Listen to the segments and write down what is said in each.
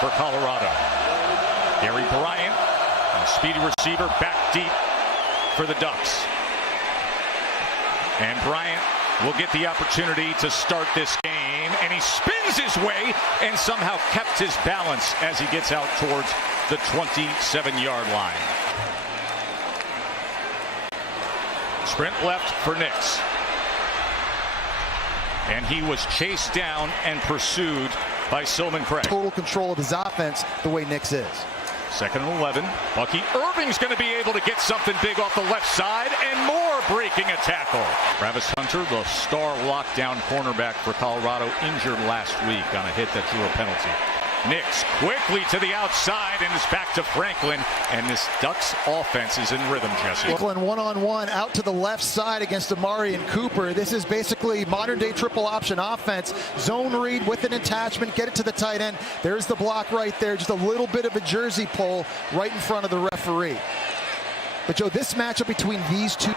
for Colorado. Gary Bryant, a speedy receiver, back deep for the Ducks. And Bryant will get the opportunity to start this game, and he spins his way and somehow kept his balance as he gets out towards the 27-yard line. Sprint left for Nix. And he was chased down and pursued by Silman Craig. Total control of his offense the way Nix is. 2nd and 11. Bucky Irving's going to be able to get something big off the left side, and more breaking a tackle. Travis Hunter, the star lockdown cornerback for Colorado, injured last week on a hit that drew a penalty. Nix quickly to the outside, and it's back to Franklin, and this Ducks offense is in rhythm, Jesse. Franklin one-on-one out to the left side against Amari and Cooper. This is basically modern-day triple option offense. Zone read with an attachment, get it to the tight end. There's the block right there, just a little bit of a jersey pull right in front of the referee. But Joe, this matchup between these two.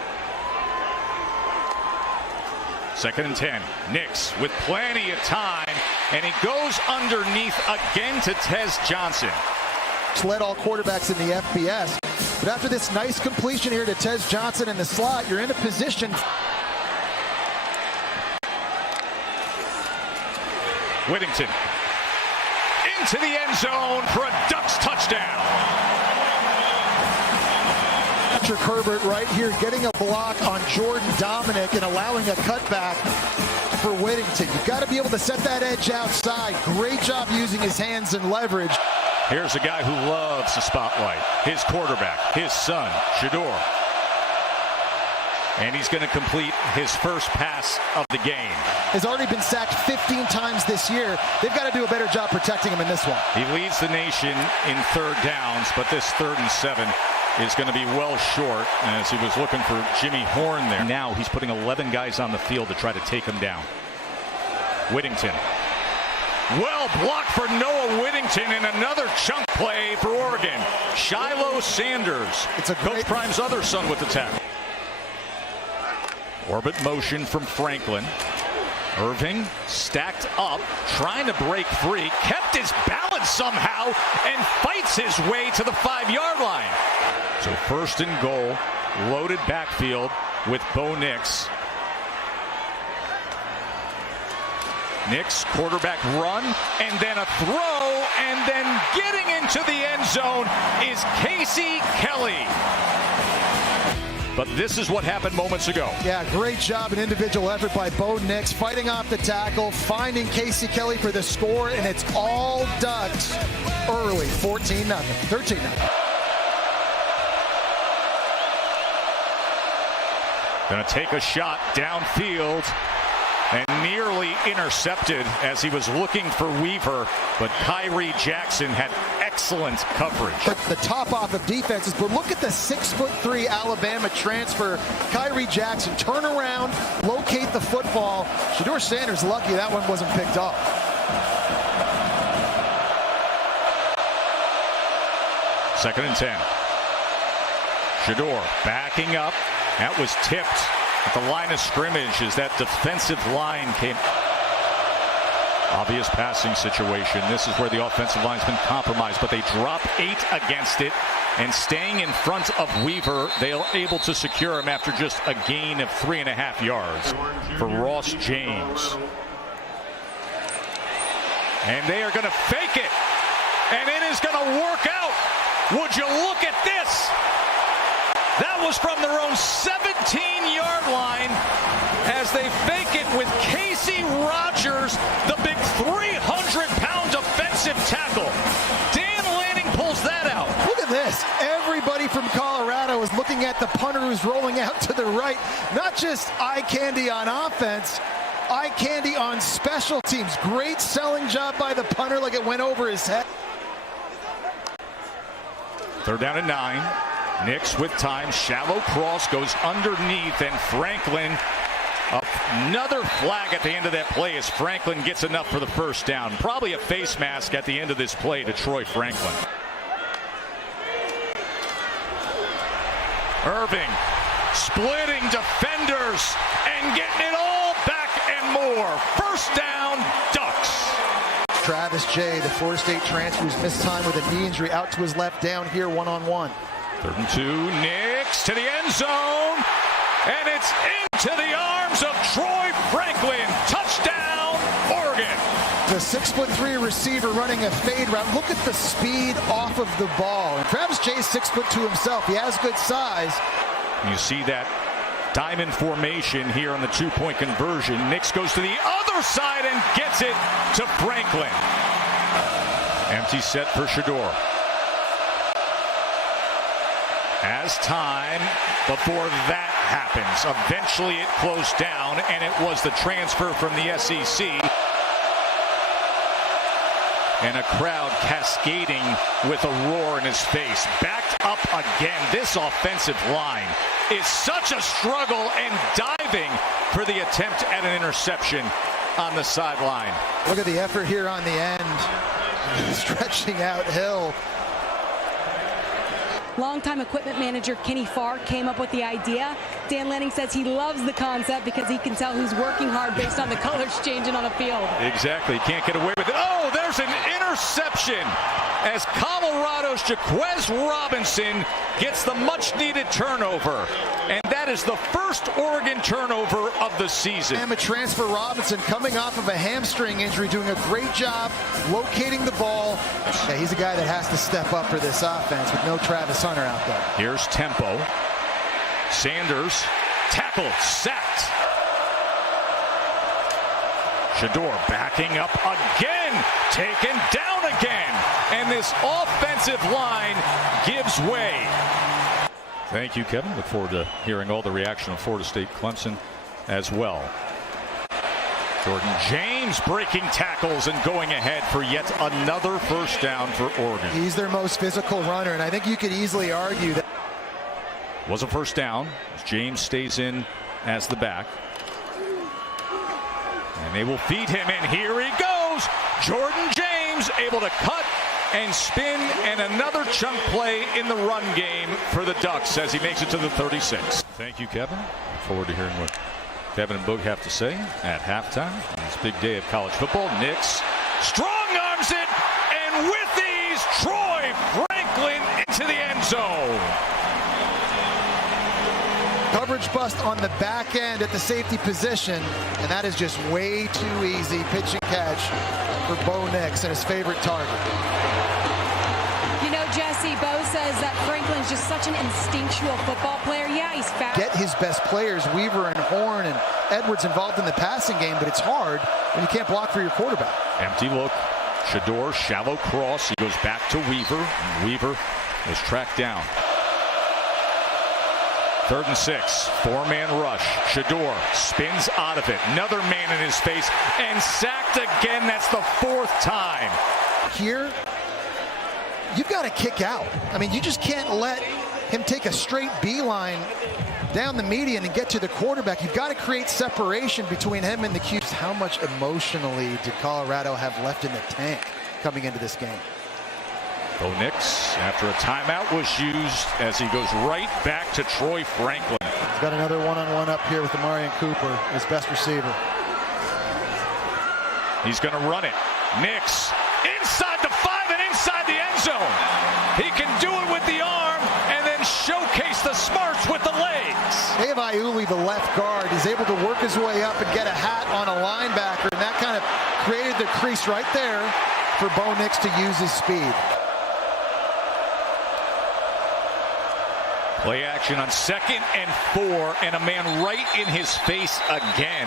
2nd and 10. Nix with plenty of time, and he goes underneath again to Tez Johnson. Led all quarterbacks in the FBS. But after this nice completion here to Tez Johnson in the slot, you're in a position. Whittington into the end zone for a Ducks touchdown. Patrick Herbert right here getting a block on Jordan Dominic and allowing a cutback for Whittington. You've got to be able to set that edge outside. Great job using his hands and leverage. Here's a guy who loves the spotlight. His quarterback, his son, Shedeur. And he's going to complete his first pass of the game. Has already been sacked 15 times this year. They've got to do a better job protecting him in this one. He leads the nation in 3rd downs, but this 3rd and 7 is going to be well short as he was looking for Jimmy Horn there. Now he's putting 11 guys on the field to try to take him down. Whittington. Well blocked for Noah Whittington, and another chunk play for Oregon. Shiloh Sanders, it's a Coach Prime's other son, with the tackle. Orbit motion from Franklin. Irving stacked up, trying to break free, kept his balance somehow, and fights his way to the 5-yard line. So 1st and goal, loaded backfield with Bo Nix. Nix, quarterback run, and then a throw, and then getting into the end zone is Casey Kelly. But this is what happened moments ago. Yeah, great job, an individual effort by Bo Nix, fighting off the tackle, finding Casey Kelly for the score, and it's all Ducks early, 14-0, 13-0. Gonna take a shot downfield and nearly intercepted as he was looking for Weaver, but Kyrie Jackson had excellent coverage. But the top off of defenses, but look at the 6'3" Alabama transfer. Kyrie Jackson, turn around, locate the football. Shedeur Sanders lucky that one wasn't picked up. Second and 10. Shedeur backing up. That was tipped at the line of scrimmage as that defensive line came. Obvious passing situation. This is where the offensive line's been compromised, but they drop 8 against it, and staying in front of Weaver, they're able to secure him after just a gain of 3.5 yards for Ross James. And they are going to fake it, and it is going to work out. Would you look at this? That was from their own 17-yard line as they fake it with Casey Rogers, the big 300-pound defensive tackle. Dan Lanning pulls that out. Look at this. Everybody from Colorado is looking at the punter who's rolling out to the right. Not just eye candy on offense, eye candy on special teams. Great selling job by the punter, like it went over his head. 3rd down and 9. Nix with time, shallow cross, goes underneath, and Franklin, another flag at the end of that play as Franklin gets enough for the 1st down. Probably a face mask at the end of this play to Troy Franklin. Irving splitting defenders and getting it all back and more. 1st down, Ducks. Travis Jay, the Florida State transfer who's missed time with a knee injury, out to his left, down here one-on-one. 3rd and 2, Nix to the end zone, and it's into the arms of Troy Franklin. Touchdown, Oregon. The 6'3" receiver running a fade route. Look at the speed off of the ball. And Travis Jay's 6'2" himself. He has good size. You see that diamond formation here on the 2-point conversion. Nix goes to the other side and gets it to Franklin. Empty set for Shedeur. As time before that happens, eventually it closed down, and it was the transfer from the SEC. And a crowd cascading with a roar in his face. Backed up again. This offensive line is such a struggle, and diving for the attempt at an interception on the sideline. Look at the effort here on the end. Stretching out Hill. Longtime equipment manager Kenny Farr came up with the idea. Dan Lanning says he loves the concept because he can tell who's working hard based on the colors changing on the field. Exactly. Can't get away with it. Oh, there's an interception as Colorado's Jaquez Robinson gets the much-needed turnover. And that is the first Oregon turnover of the season. Alabama transfer Robinson coming off of a hamstring injury, doing a great job locating the ball. Yeah, he's a guy that has to step up for this offense with no Travis Hunter out there. Here's tempo. Sanders tackled, sacked. Shedeur backing up again, taken down again, and this offensive line gives way. Thank you, Kevin. Look forward to hearing all the reaction of Florida State Clemson as well. Jordan James breaking tackles and going ahead for yet another first down for Oregon. He's their most physical runner, and I think you could easily argue that was a first down as James stays in as the back. And they will feed him, and here he goes. Jordan James able to cut and spin, and another chunk play in the run game for the Ducks as he makes it to the 36. Thank you, Kevin. Look forward to hearing what Kevin and Boog have to say at halftime on this big day of college football. Nix strong arms it, and with these, Troy Franklin into the end zone. coverage bust on the back end at the safety position, and that is just way too easy. Pitch and catch for Bo Nix and his favorite target. You know, Jesse, Bo says that Franklin's just such an instinctual football player. Yeah, he's fast. Get his best players, Weaver and Horn and Edwards, involved in the passing game, but it's hard when you can't block for your quarterback. Empty look. Shedeur, shallow cross. He goes back to Weaver. And Weaver is tracked down. 3rd and 6. Four-man rush. Shedeur spins out of it. Another man in his face and sacked again. That's the 4th time. Here, you've got to kick out. I mean, you just can't let him take a straight beeline down the median and get to the quarterback. You've got to create separation between him and the Qs. How much emotionally did Colorado have left in the tank coming into this game? Bo Nix, after a timeout was used, as he goes right back to Troy Franklin. He's got another one-on-one up here with Amarian Cooper, his best receiver. He's going to run it. Nix inside the 5 and inside the end zone. He can do it with the arm and then showcase the smarts with the legs. Dave Iuli, the left guard, is able to work his way up and get a hat on a linebacker, and that kind of created the crease right there for Bo Nix to use his speed. Play action on 2nd and 4, and a man right in his face again.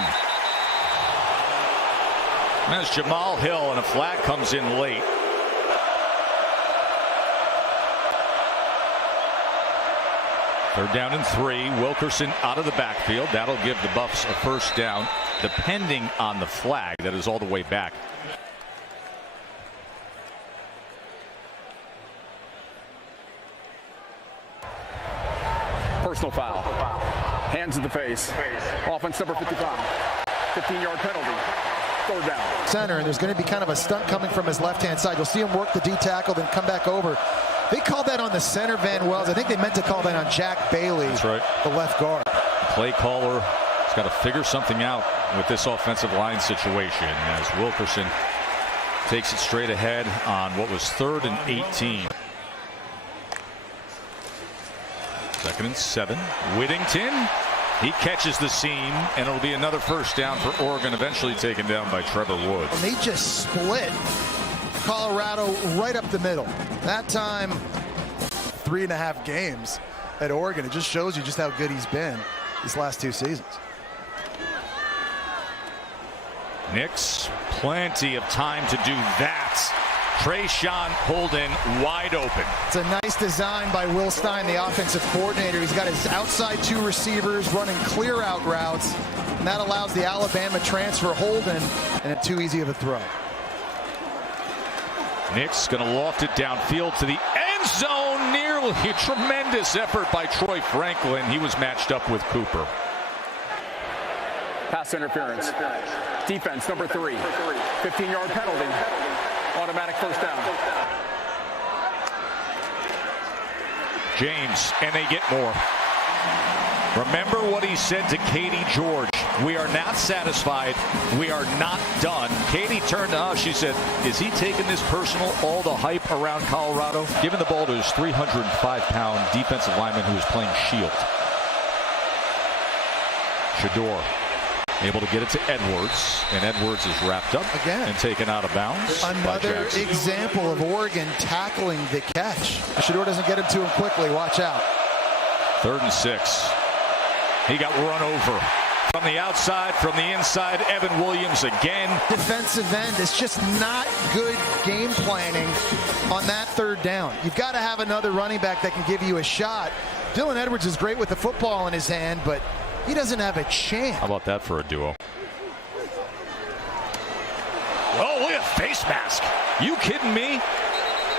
That's Jamal Hill, and a flag comes in late. Third down and 3. Wilkerson out of the backfield. That'll give the Buffs a first down, depending on the flag that is all the way back. Personal foul. Hands to the face. Offense number 55. 15-yard penalty. 3rd down. Center, and there's going to be kind of a stunt coming from his left-hand side. You'll see him work the D-tackle, then come back over. They called that on the center, Van Wells. I think they meant to call that on Jack Bailey, that's right, the left guard. Play caller has got to figure something out with this offensive line situation as Wilkerson takes it straight ahead on what was 3rd and 18. 2nd and 7. Whittington, he catches the seam, and it'll be another first down for Oregon, eventually taken down by Trevor Woods. And they just split Colorado right up the middle. That time, 3.5 games at Oregon. It just shows you just how good he's been these last 2 seasons. Nix, plenty of time to do that. Trayshawn Holden wide open. It's a nice design by Will Stein, the offensive coordinator. He's got his outside 2 receivers running clear out routes, and that allows the Alabama transfer Holden, and it's too easy of a throw. Nix going to loft it downfield to the end zone. Nearly a tremendous effort by Troy Franklin. He was matched up with Cooper. Pass interference. Defense number 3. 15-yard penalty. Automatic first down. James, and they get more. Remember what he said to Katie George. We are not satisfied. We are not done. Katie turned to us. She said, is he taking this personal, all the hype around Colorado? Giving the ball to his 305-pound defensive lineman who is playing shield. Shador able to get it to Edwards, and Edwards is wrapped up again and taken out of bounds. Another example of Oregon tackling the catch. Shador doesn't get it to him quickly. Watch out. 3rd and 6. He got run over from the outside, from the inside. Evan Williams again. Defensive end. It's just not good game planning on that 3rd down. You've got to have another running back that can give you a shot. Dylan Edwards is great with the football in his hand, but he doesn't have a chance. How about that for a duo? Oh, look at face mask. You kidding me?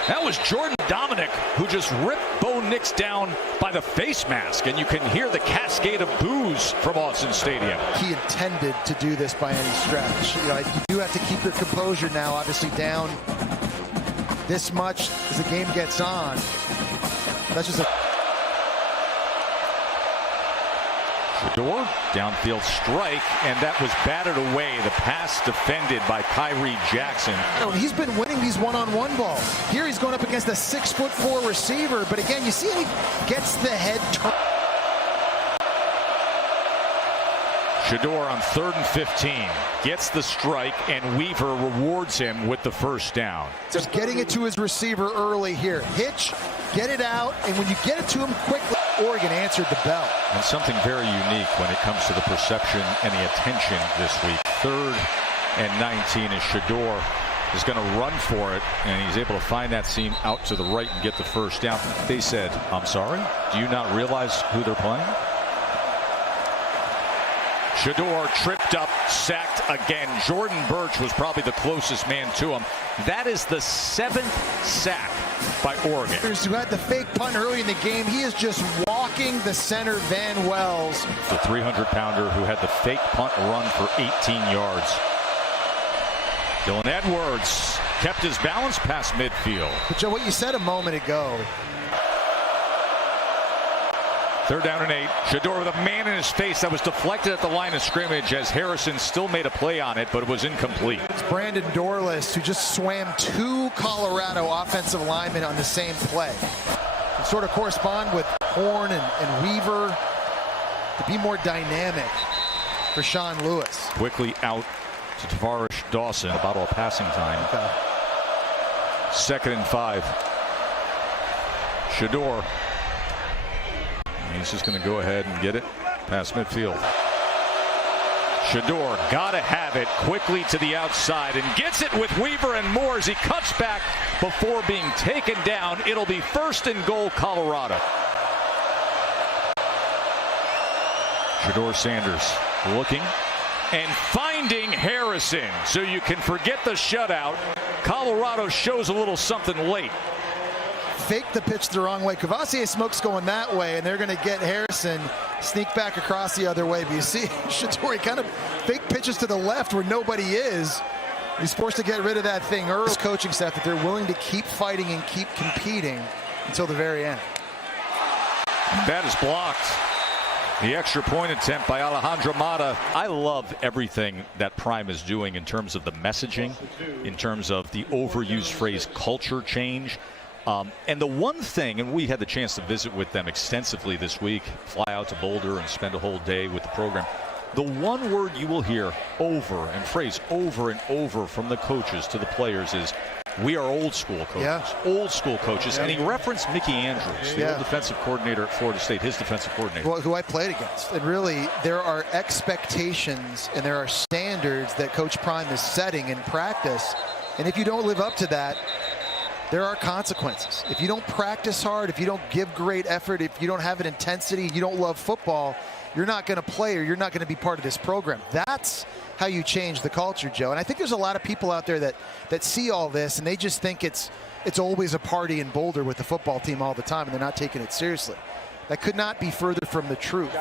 That was Jordan Dominic who just ripped Bo Nix down by the face mask, and you can hear the cascade of boos from Austin Stadium. He intended to do this by any stretch. You do have to keep your composure now, obviously down this much as the game gets on. That's just a Shador, downfield strike, and that was batted away. The pass defended by Kyrie Jackson. He's been winning these one-on-one balls. Here he's going up against a 6'4" receiver, but again, you see he gets the head turn. Shador on 3rd and 15 gets the strike, and Weaver rewards him with the first down. Just getting it to his receiver early here. Hitch, get it out, and when you get it to him quickly, Oregon answered the bell. And something very unique when it comes to the perception and the attention this week. 3rd and 19 as Shador is going to run for it, and he's able to find that seam out to the right and get the first down. They said, I'm sorry, do you not realize who they're playing? Shador tripped up, sacked again. Jordan Burch was probably the closest man to him. That is the 7th sack by Oregon. Who had the fake punt early in the game. He is just walking the center, Van Wells. The 300-pounder who had the fake punt run for 18 yards. Dylan Edwards kept his balance past midfield. But Joe, what you said a moment ago. 3rd down and 8. Shador with a man in his face that was deflected at the line of scrimmage as Harrison still made a play on it, but it was incomplete. It's Brandon Dorless who just swam 2 Colorado offensive linemen on the same play. It sort of correspond with Horn and Weaver to be more dynamic for Sean Lewis. Quickly out to Tavarish Dawson, about all passing time. Okay. 2nd and 5. Shador. He's just going to go ahead and get it past midfield. Shador got to have it quickly to the outside and gets it with Weaver and Moore as he cuts back before being taken down. It'll be 1st and goal, Colorado. Shador Sanders looking and finding Harrison. So you can forget the shutout. Colorado shows a little something late. Fake the pitch the wrong way. Cavassier Smoke's going that way, and they're going to get Harrison sneak back across the other way. But you see, Shador kind of fake pitches to the left where nobody is. He's forced to get rid of that thing early. This coaching staff that they're willing to keep fighting and keep competing until the very end. That is blocked. The extra point attempt by Alejandro Mata. I love everything that Prime is doing in terms of the messaging, in terms of the overused phrase culture change. And the one thing, and we had the chance to visit with them extensively this week, fly out to Boulder and spend a whole day with the program. The one word you will hear over and phrase over and over from the coaches to the players is, we are old school coaches. Yeah. Old school coaches. Yeah. And he referenced Mickey Andrews, the old defensive coordinator at Florida State, his defensive coordinator. Well, who I played against. And really, there are expectations and there are standards that Coach Prime is setting in practice. And if you don't live up to that, there are consequences. If you don't practice hard, if you don't give great effort, if you don't have an intensity, you don't love football, you're not going to play or you're not going to be part of this program. That's how you change the culture, Joe. And I think there's a lot of people out there that see all this and they just think it's always a party in Boulder with the football team all the time and they're not taking it seriously. That could not be further from the truth.